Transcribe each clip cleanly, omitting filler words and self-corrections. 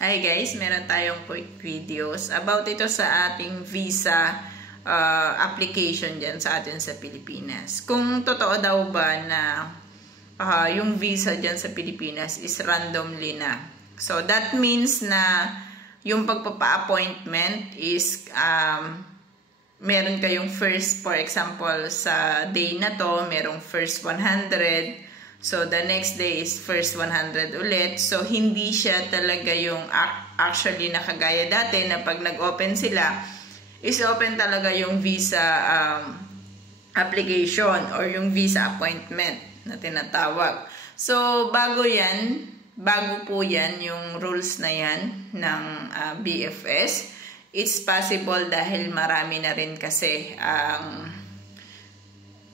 Hi guys, meron tayong quick videos about ito sa ating visa application dyan sa atin sa Pilipinas. Kung totoo daw ba na yung visa dyan sa Pilipinas is randomly na. So that means na yung pagpapa-appointment is meron kayong first, for example, sa day na to, merong first 100. So, the next day is first 100 ulit. So, hindi siya talaga yung actually nakagaya dati na pag nag-open sila, is open talaga yung visa application or yung visa appointment na tinatawag. So, bago po yan yung rules na yan ng BFS. It's possible dahil marami na rin kasi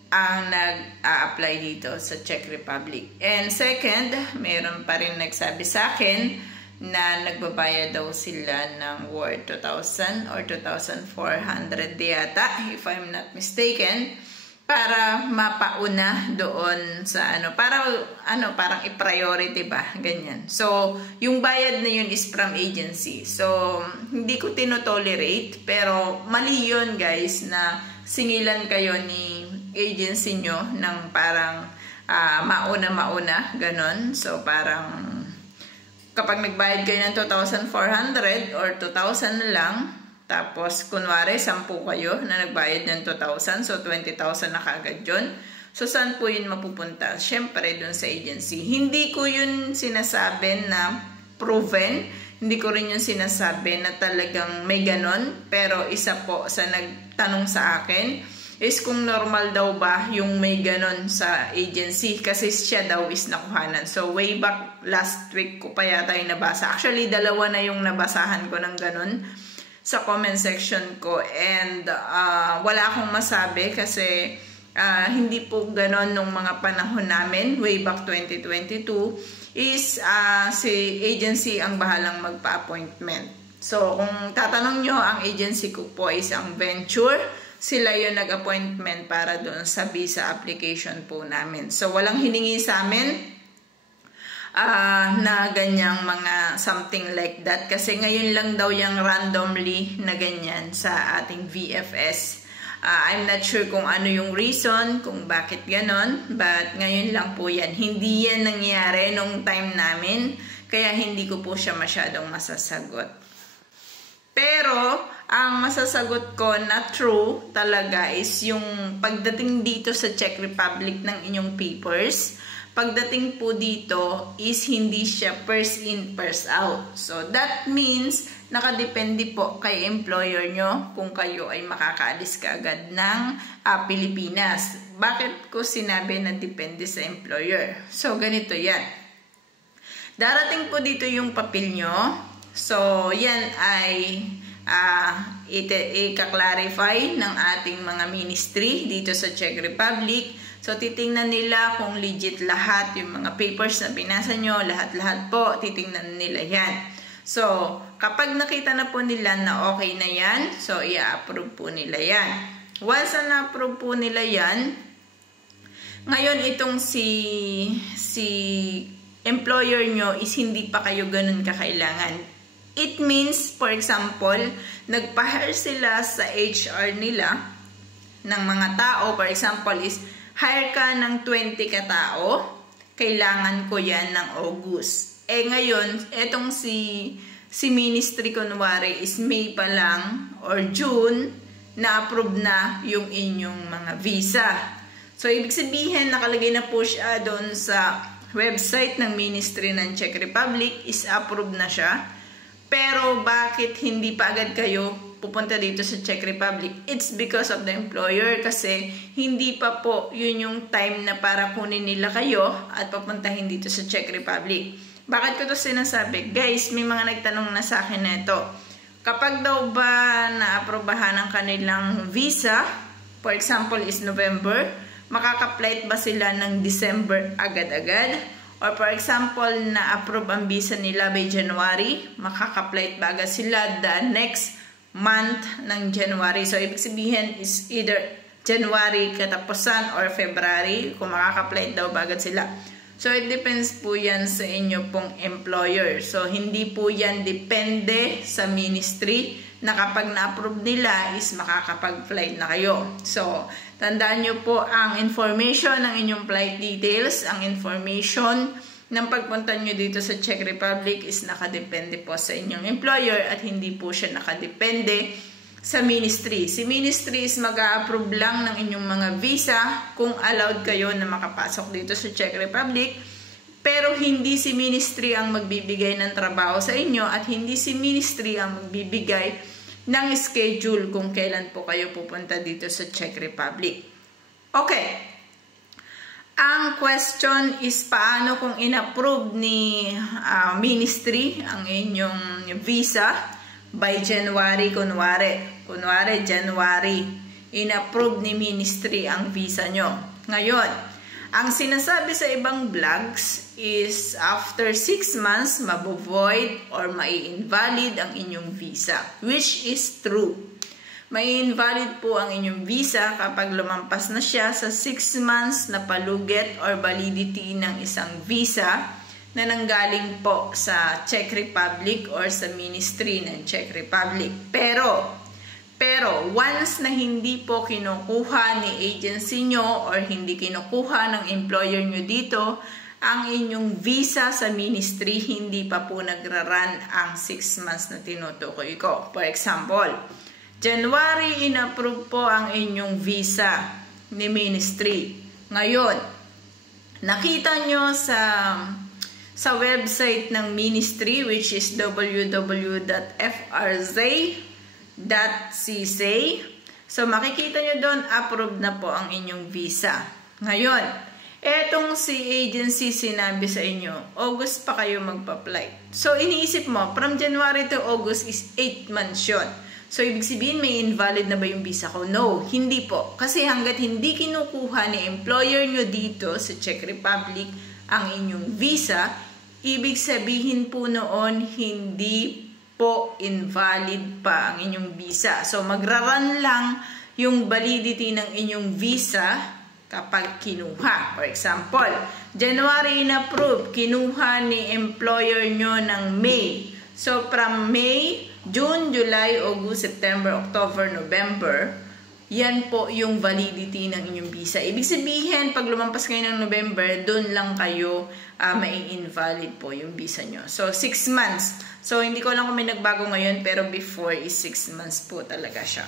ang nag-a-apply dito sa Czech Republic. And second, meron pa rin nagsabi sa akin na nagbabayad daw sila ng worth 2,000 or 2,400 yata, if I'm not mistaken, para mapauna doon sa parang i-priority ba, ganyan. So, yung bayad na yun is from agency. So, hindi ko tinotolerate, pero mali yun guys na singilan kayo ni agency nyo ng parang mauna, ganon. So, parang kapag nagbayad kayo ng 2,400 or 2,000 na lang, tapos, kunwari, 10 kayo na nagbayad ng 2,000, so 20,000 na kagad yun. So, saan po yun mapupunta? Siyempre, dun sa agency. Hindi ko yun sinasabi na proven. Hindi ko rin yun sinasabi na talagang may ganon. Pero, isa po sa nagtanong sa akin is kung normal daw ba yung may ganon sa agency. Kasi siya daw is nakuhanan. So, way back last week ko pa yata yung nabasa. Actually, 2 na yung nabasahan ko ng ganon sa comment section ko, and wala akong masabi kasi hindi po ganon nung mga panahon namin way back 2022 is si agency ang bahalang magpa-appointment. So kung tatanong nyo, ang agency ko po is ang Venture. Sila yung nag-appointment para doon sa visa application po namin. So walang hiningi sa amin na ganyang mga something like that. Kasi ngayon lang daw yung randomly na ganyan sa ating VFS. I'm not sure kung ano yung reason, kung bakit ganon. But ngayon lang po yan. Hindi yan nangyari nung time namin. Kaya hindi ko po siya masyadong masasagot. Pero, ang masasagot ko na true talaga is yung pagdating dito sa Czech Republic ng inyong papers. Pagdating po dito is hindi siya first in, first out. So, that means nakadepende po kay employer nyo kung kayo ay makakaalis kaagad ng Pilipinas. Bakit ko sinabi na depende sa employer? So, ganito yan. Darating po dito yung papel nyo. So, yan ay i-clarify ng ating mga ministry dito sa Czech Republic. So, titingnan nila kung legit lahat yung mga papers na binasa nyo, lahat-lahat po, titingnan nila yan. So, kapag nakita na po nila na okay na yan, so, i-approve po nila yan. Once na na-approve po nila yan, ngayon itong si employer nyo is hindi pa kayo ganun kakailangan. It means, for example, nagpa-hire sila sa HR nila ng mga tao, for example, is hire ka ng 20 katao, kailangan ko yan ng August. Ngayon, etong si ministry kunwari is May pa lang or June, na-approve na yung inyong mga visa. So, ibig sabihin, nakalagay na po siya doon sa website ng Ministry ng Czech Republic, is approved na siya. Pero, bakit hindi pa agad kayo pupunta dito sa Czech Republic? It's because of the employer kasi hindi pa po yun yung time na para kunin nila kayo at papuntahin dito sa Czech Republic. Bakit ko to sinasabi? Guys, may mga nagtanong na sa akin na ito. Kapag daw ba na-aprobahan ang kanilang visa, for example is November, makaka-flight ba sila ng December agad-agad? Or for example, na-approve ang visa nila by January, makaka-flight ba agad sila the next month ng January? So, ibig sabihin is either January katapusan or February, kung makaka-flight daw ba agad sila. So, it depends po yan sa inyo pong employer. So, hindi po yan depende sa ministry na kapag na-approve nila is makakapag-flight na kayo. So, tandaan nyo po ang information ng inyong flight details, ang information ng pagpunta nyo dito sa Czech Republic is nakadepende po sa inyong employer at hindi po siya nakadepende sa ministry. Si ministry is mag-a-approve lang ng inyong mga visa kung allowed kayo na makapasok dito sa Czech Republic, pero hindi si ministry ang magbibigay ng trabaho sa inyo at hindi si ministry ang magbibigay ng schedule kung kailan po kayo pupunta dito sa Czech Republic. Okay. Ang question is paano kung in-approve ni ministry ang inyong visa by January, kunwari January, in-approve ni ministry ang visa nyo. Ngayon, ang sinasabi sa ibang vlogs is after 6 months, mabovoid or mai-invalid ang inyong visa, which is true. Mai-invalid po ang inyong visa kapag lumampas na siya sa 6 months na palugit or validity ng isang visa na nanggaling po sa Czech Republic or sa ministry ng Czech Republic. Pero once na hindi po kinukuha ni agency nyo or hindi kinukuha ng employer nyo dito ang inyong visa sa ministry, hindi pa po nagra-run ang 6 months na tinutukoy ko. For example, January in-approve po ang inyong visa ni ministry. Ngayon, nakita nyo sa website ng ministry, which is www.frza.cc. So, makikita nyo doon, approved na po ang inyong visa. Ngayon, etong si agency sinabi sa inyo, August pa kayo magpa-flight. So, iniisip mo, from January to August is 8 months yun. So, ibig sabihin, may invalid na ba yung visa ko? No, hindi po. Kasi hanggat hindi kinukuha ni employer nyo dito sa Czech Republic ang inyong visa, ibig sabihin po noon, hindi po invalid pa ang inyong visa. So, magra-run lang yung validity ng inyong visa kapag kinuha. For example, January in-approve, kinuha ni employer nyo ng May. So, from May, June, July, August, September, October, November, yan po yung validity ng inyong visa. Ibig sabihin, pag lumampas kayo ng November, doon lang kayo mai-invalid po yung visa nyo. So, 6 months. So, hindi ko lang kung may nagbago ngayon, pero before is 6 months po talaga siya.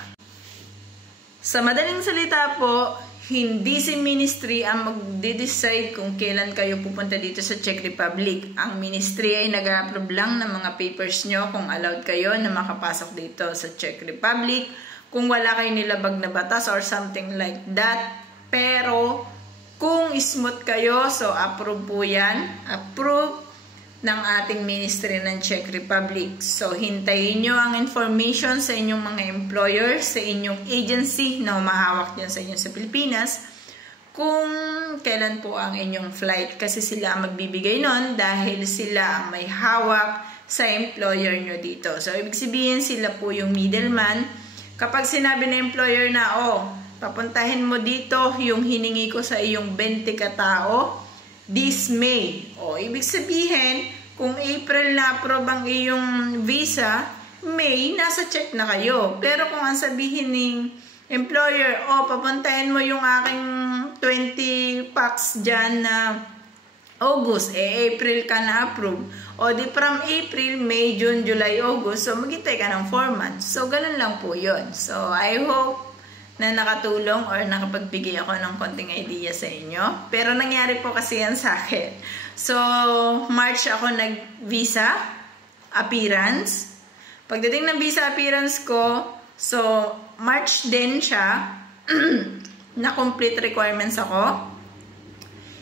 Sa madaling salita po, hindi si ministry ang magde-decide kung kailan kayo pupunta dito sa Czech Republic. Ang ministry ay nag-approve lang ng mga papers nyo kung allowed kayo na makapasok dito sa Czech Republic. Kung wala kayo nilabag na batas or something like that. Pero kung smooth kayo, so approve po yan. Approve ng ating ministry ng Czech Republic. So, hintayin nyo ang information sa inyong mga employer, sa inyong agency na humahawak dyan sa inyo sa Pilipinas, kung kailan po ang inyong flight. Kasi sila ang magbibigay nun dahil sila ang may hawak sa employer nyo dito. So, ibig sabihin sila po yung middleman. Kapag sinabi ng employer na, papuntahin mo dito yung hiningi ko sa iyong 20 katao, this May. Ibig sabihin, kung April na approve ang iyong visa, May, nasa Czech na kayo. Pero kung ang sabihin ng employer, papuntahin mo yung aking 20 packs dyan na August, April ka na approve. Di from April, May, June, July, August, so maghintay ka ng 4 months. So, ganun lang po yun. So, I hope na nakatulong or nakapagbigay ako ng konting idea sa inyo. Pero nangyari po kasi yan sa akin. So, March ako nag-visa appearance. Pagdating ng visa appearance ko, so, March din siya, na-complete requirements ako.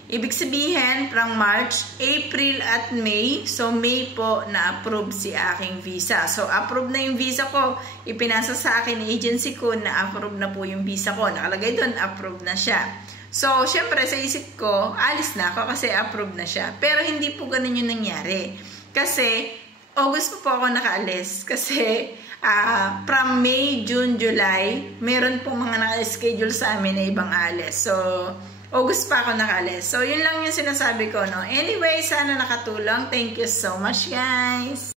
Ibig sabihin, from March, April at May, so May po na-approve si aking visa. So, approve na yung visa ko. Ipinasa sa akin ng agency ko na approve na po yung visa ko. Nakalagay doon, approve na siya. So, syempre, sa isip ko, alis na ako kasi approve na siya. Pero hindi po ganun yung nangyari. Kasi, August po ako nakaalis. Kasi, from May, June, July, meron pong mga naka-schedule sa amin na ibang alis. So, August pa ako nakalis. So, yun lang yung sinasabi ko, no? Anyway, sana nakatulong. Thank you so much, guys!